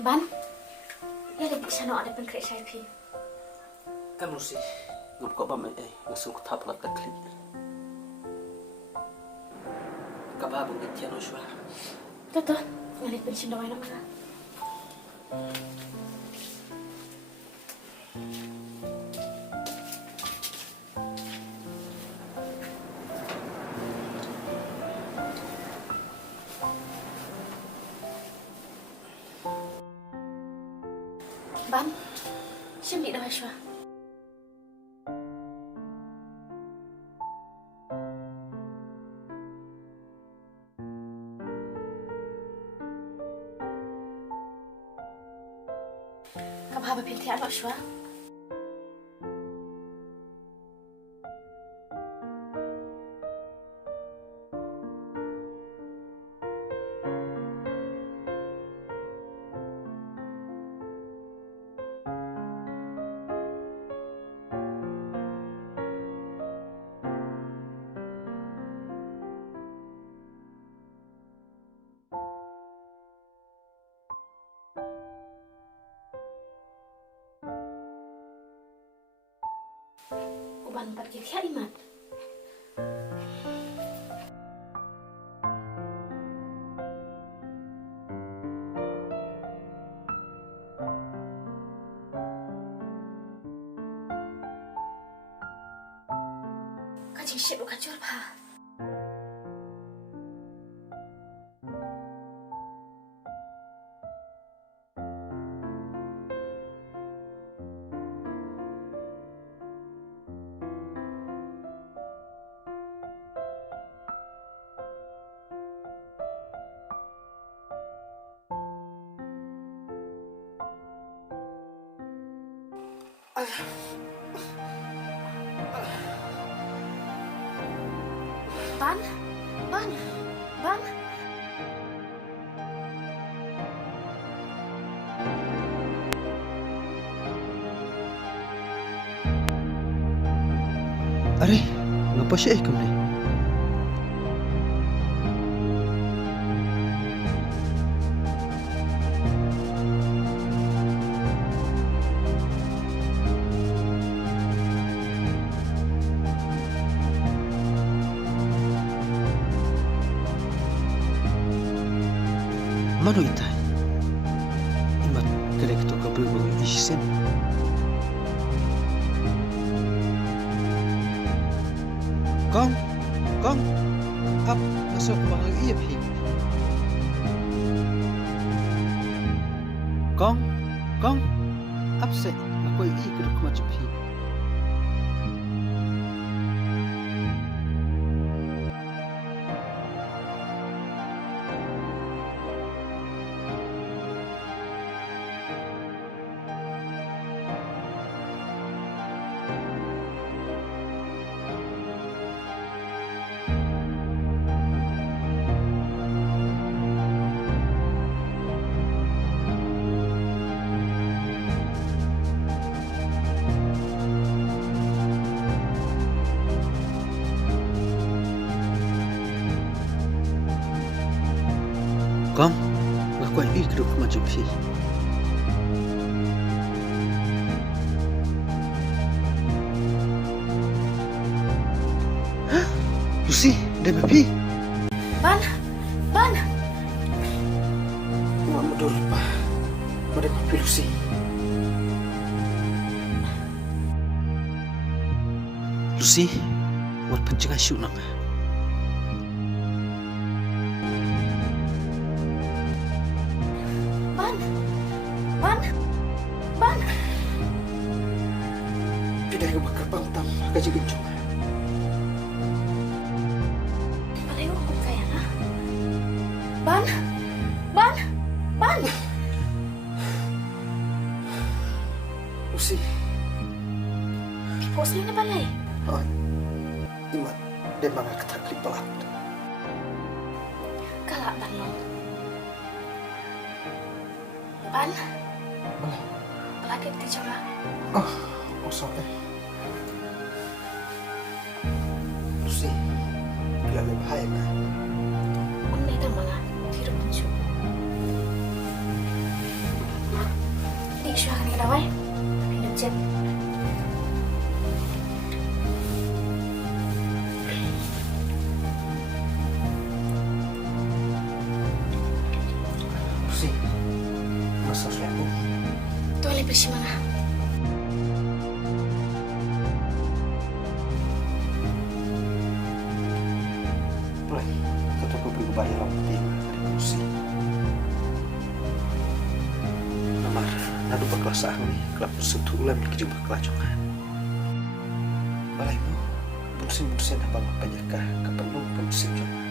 Ban, ya lebih sana ada pengkret saya pi. Em Lucy, ngam kau bam ngasung ku thap lat takli. Kaba bung tian oswa. Toto, ngalit pensin dawai nak. Ban, sim di dawai shwa. Kabha pinti anak shwa. Uban pergi lihat iman. Kacing shit bukan jual pa. Ban. Are, ngapa sih kamu ni? Mano itai, imat kerek tu kabel bagi isin. Kong, up masuk bang iya pi. Kong, up se, aku iya keruk macam pi. Kong, aku iya keruk macam pi. Lucy, dia pi. Ban. Mama dulu pa. Pada pi Lucy. Lucy, buat pencegah syuk nak. Ban. Tidak yang bakal pangtam gaji gencung. Malayo ako kaya na. Ban. Lucy. Pipos niyo na balay. Oh, imat, dia mga katakli pelat. Kalak ban lo. Ban. Boleh. Pelakit di coba. Oh, kosong Lucy, bila lebih bahaya na. Unday na mga. Tiro punso. Kadawai, pindah chat. Pusing. Masa aku. Tu alih bersih mana? Boleh. Kata aku beri bayar rambut dia dari kursi. Namar, nado berkelas ahli, kelap bersentuh ulam di kejumpa kelacongan. Balaimu, bersin-bersin abang panyakah kepenuh kemusim jom.